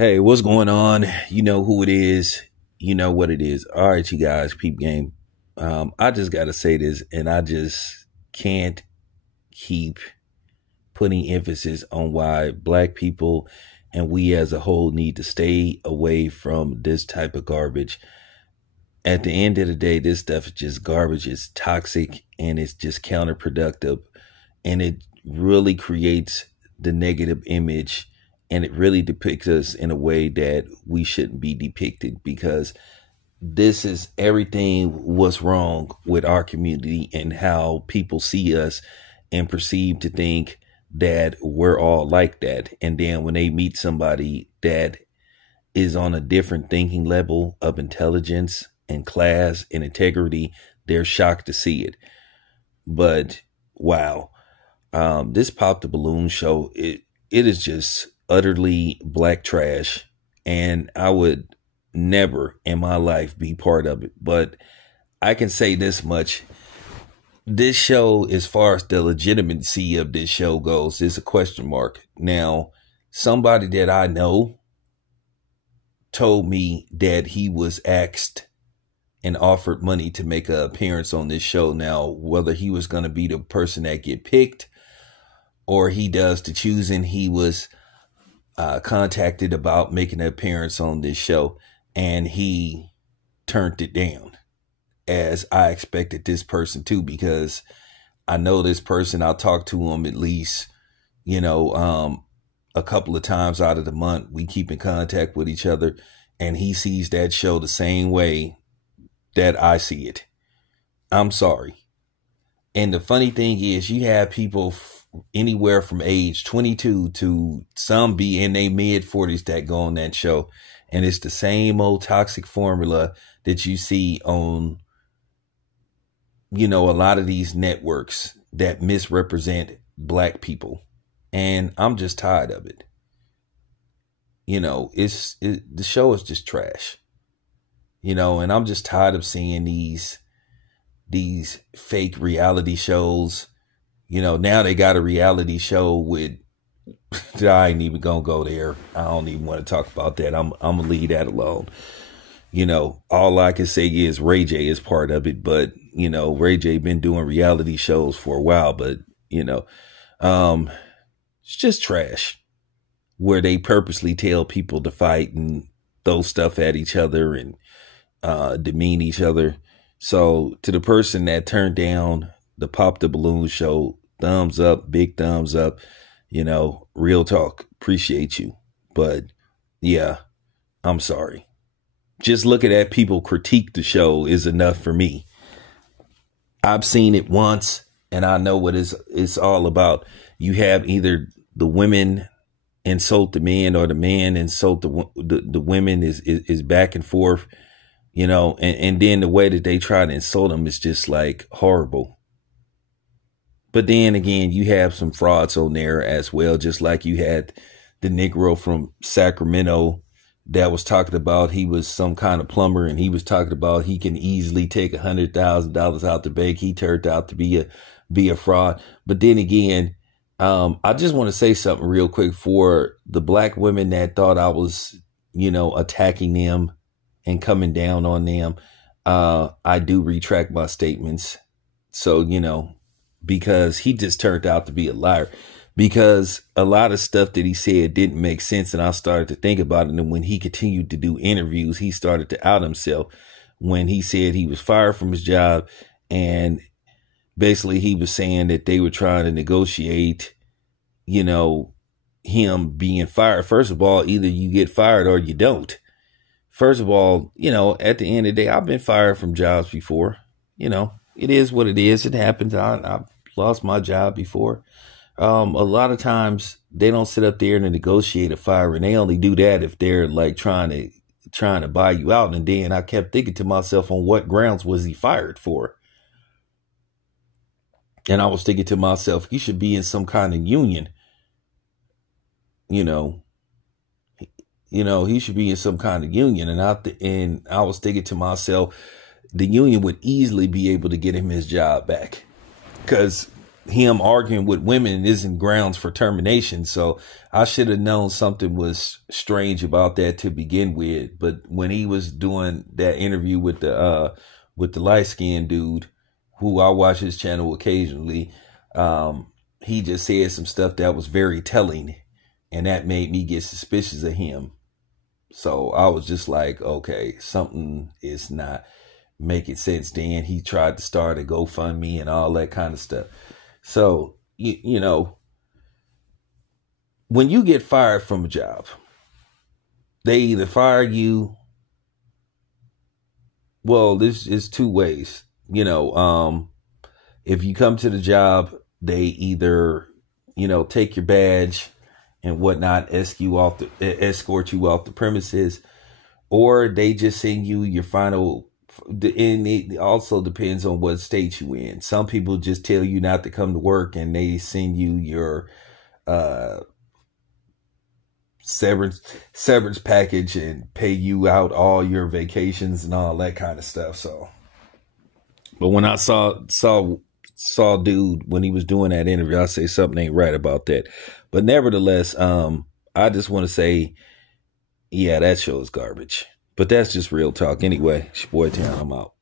Hey, what's going on? You know who it is. You know what it is. All right, you guys, peep game. I just got to say this, and I just can't keep putting emphasis on why black people and we as a whole need to stay away from this type of garbage. At the end of the day, this stuff is just garbage. It's toxic and it's just counterproductive. And it really creates the negative image, and it really depicts us in a way that we shouldn't be depicted, because this is everything what's wrong with our community and how people see us and perceive to think that we're all like that. And then when they meet somebody that is on a different thinking level of intelligence and class and integrity, they're shocked to see it. But wow, this Pop the Balloon show, it is just utterly black trash, and I would never in my life be part of it. But I can say this much: this show, as far as the legitimacy of this show goes, is a question mark. Now, somebody that I know told me that he was asked and offered money to make an appearance on this show. Now, whether he was going to be the person that get picked or he does the choosing, he was contacted about making an appearance on this show, and he turned it down, as I expected this person to, because I know this person. I'll talk to him at least, a couple of times out of the month. We keep in contact with each other, and he sees that show the same way that I see it. I'm sorry. And the funny thing is, you have people anywhere from age 22 to some be in their mid 40s that go on that show. And it's the same old toxic formula that you see on, a lot of these networks that misrepresent black people. And I'm just tired of it. The show is just trash, and I'm just tired of seeing these fake reality shows. Now they got a reality show with, I ain't even gonna go there. I don't even want to talk about that. I'm gonna leave that alone. All I can say is Ray J is part of it, but Ray J been doing reality shows for a while, but it's just trash, where they purposely tell people to fight and throw stuff at each other and demean each other. So to the person that turned down the Pop the Balloon show, thumbs up, big thumbs up. Real talk. Appreciate you. But yeah, I'm sorry. Just looking at people critique the show is enough for me. I've seen it once, and I know what it's all about. You have either the women insult the men, or the men insult the women. Is back and forth, and then the way that they try to insult them is just like horrible. But then again, you have some frauds on there as well, just like you had the Negro from Sacramento that was talking about he was some kind of plumber, and he was talking about he can easily take $100,000 out the bank. He turned out to be a fraud. But then again, I just want to say something real quick for the black women that thought I was, attacking them and coming down on them. I do retract my statements. So, because he just turned out to be a liar, because a lot of stuff that he said didn't make sense. And I started to think about it. And when he continued to do interviews, he started to out himself when he said he was fired from his job. And basically he was saying that they were trying to negotiate, him being fired. First of all, either you get fired or you don't. First of all, at the end of the day, I've been fired from jobs before. It is what it is. It happens. I've lost my job before. A lot of times they don't sit up there and negotiate a fire, and they only do that if they're like trying to buy you out. And then I kept thinking to myself, on what grounds was he fired for? And I was thinking to myself, you should be in some kind of union. He should be in some kind of union. And I was thinking to myself, the union would easily be able to get him his job back, because him arguing with women isn't grounds for termination. So I should have known something was strange about that to begin with. But when he was doing that interview with the light skinned dude, who I watch his channel occasionally, he just said some stuff that was very telling, and that made me get suspicious of him. So I was just like, okay, something is not making sense. Then he tried to start a GoFundMe and all that kind of stuff. So, you know, when you get fired from a job, they either fire you. Well, this is two ways. You know, if you come to the job, they either, you know, take your badge and whatnot, escort you off the premises, or they just send you your final. And it also depends on what state you in. Some people just tell you not to come to work, and they send you your severance package and pay you out all your vacations and all that kind of stuff. So, but when I saw dude when he was doing that interview, I say something ain't right about that. But nevertheless, I just want to say, yeah, that show is garbage. But that's just real talk. Anyway, it's your boy Town. I'm out.